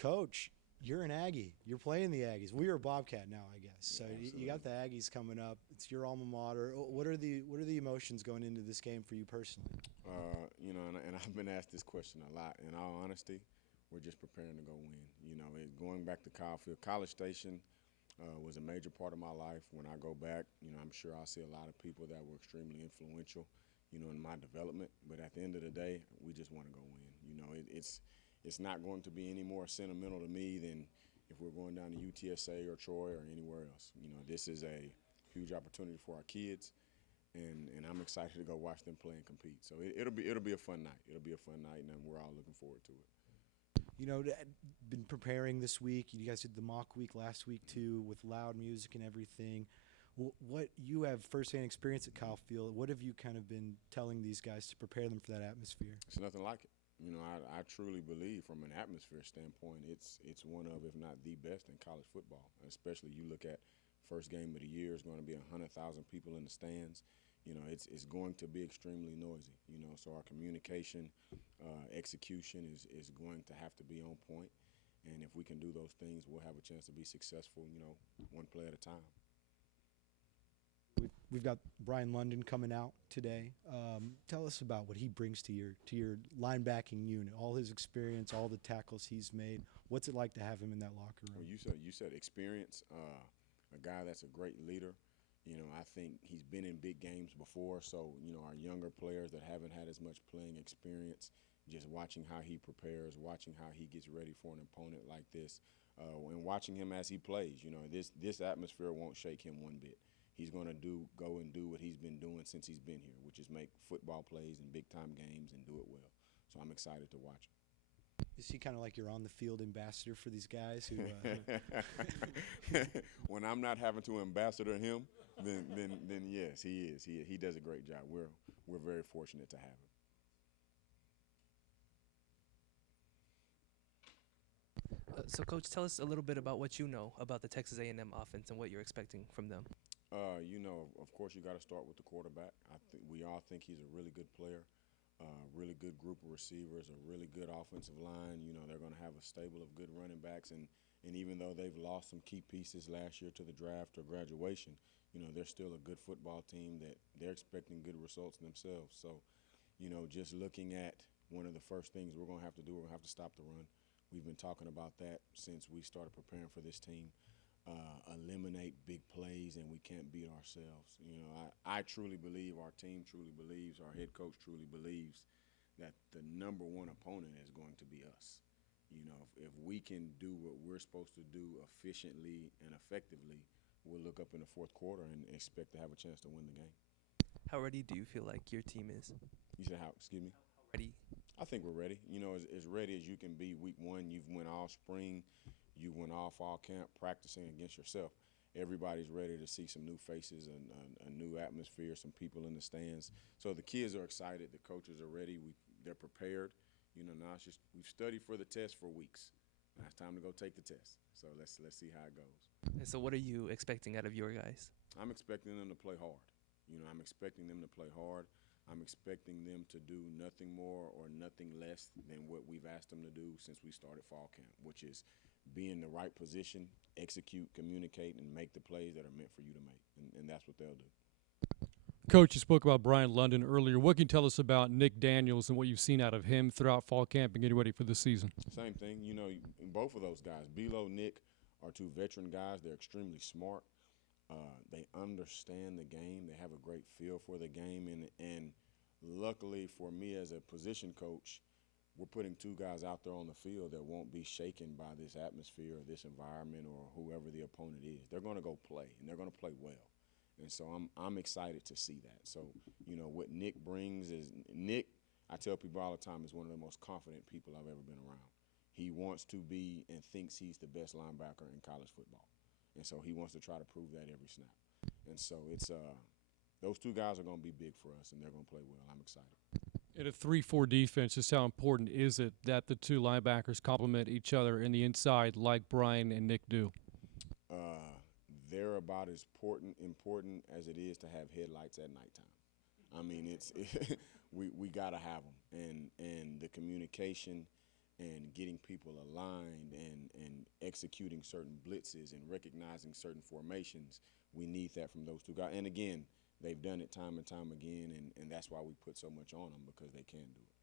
Coach, you're an Aggie. You're playing the Aggies. We are Bobcat now, I guess. So Yeah, you got the Aggies coming up. It's your alma mater. What are the emotions going into this game for you personally? and I've been asked this question a lot. In all honesty, we're just preparing to go win. Going back to Kyle Field, College Station was a major part of my life. When I go back, I'm sure I'll see a lot of people that were extremely influential, in my development. But at the end of the day, we just want to go win. It's not going to be any more sentimental to me than if we're going down to UTSA or Troy or anywhere else. This is a huge opportunity for our kids, and I'm excited to go watch them play and compete. So it'll be a fun night. It'll be a fun night, and we're all looking forward to it. Been preparing this week. You guys did the mock week last week too, with loud music and everything. What you have firsthand experience at Kyle Field. What have you kind of been telling these guys to prepare them for that atmosphere? It's nothing like it. I truly believe from an atmosphere standpoint, it's one of, if not the best in college football. Especially you look at first game of the year is going to be 100,000 people in the stands. It's going to be extremely noisy. So our communication, execution is going to have to be on point. And if we can do those things, we'll have a chance to be successful. One play at a time. We've got Brian London coming out today. Tell us about what he brings to your linebacking unit, all his experience, all the tackles he's made. What's it like to have him in that locker room? Well, you said experience. A guy that's a great leader. I think he's been in big games before, so our younger players that haven't had as much playing experience, just watching how he prepares, watching how he gets ready for an opponent like this, and watching him as he plays. This atmosphere won't shake him one bit. He's going to go and do what he's been doing since he's been here, which is make football plays in big-time games and do it well. So I'm excited to watch him. Is he kind of like your on-the-field ambassador for these guys? Who When I'm not having to ambassador him, then yes, he is. He does a great job. We're very fortunate to have him. So, Coach, tell us a little bit about what you know about the Texas A&M offense and what you're expecting from them. Of course, you got to start with the quarterback. We all think he's a really good player, really good group of receivers, a really good offensive line. They're going to have a stable of good running backs, and even though they've lost some key pieces last year to the draft or graduation, they're still a good football team that they're expecting good results themselves. So, just looking at one of the first things we're going to have to do, we're going to have to stop the run. We've been talking about that since we started preparing for this team. Eliminate big plays, and we can't beat ourselves. I truly believe, our team truly believes, our head coach truly believes that the number one opponent is going to be us. If we can do what we're supposed to do efficiently and effectively, we'll look up in the fourth quarter and expect to have a chance to win the game. How ready do you feel like your team is? You said how? Excuse me? Ready? I think we're ready. As ready as you can be. Week one, you've went all spring. You went all fall camp practicing against yourself. Everybody's ready to see some new faces and a new atmosphere, some people in the stands. So the kids are excited. The coaches are ready. They're prepared. Now it's just we've studied for the test for weeks. Now it's time to go take the test. So let's see how it goes. And so what are you expecting out of your guys? I'm expecting them to play hard. I'm expecting them to play hard. I'm expecting them to do nothing more or nothing less than what we've asked them to do since we started fall camp, which is be in the right position, execute, communicate, and make the plays that are meant for you to make. And that's what they'll do. Coach, you spoke about Brian London earlier. What can you tell us about Nick Daniels and what you've seen out of him throughout fall camp and getting ready for the season? Same thing. Both of those guys, Belo, Nick, are two veteran guys. They're extremely smart. They understand the game. They have a great feel for the game. And luckily for me as a position coach, we're putting two guys out there on the field that won't be shaken by this atmosphere or this environment or whoever the opponent is. They're going to go play, and they're going to play well. And so I'm excited to see that. So, what Nick brings is Nick, I tell people all the time, is one of the most confident people I've ever been around. He wants to be and thinks he's the best linebacker in college football. And so he wants to try to prove that every snap. And so it's those two guys are going to be big for us, and they're going to play well. I'm excited. In a 3-4 defense, just how important is it that the two linebackers complement each other in the inside like Brian and Nick do? They're about as important as it is to have headlights at nighttime. I mean, we got to have them. And the communication and getting people aligned and executing certain blitzes and recognizing certain formations. We need that from those two guys. And again, they've done it time and time again, and that's why we put so much on them, because they can do it.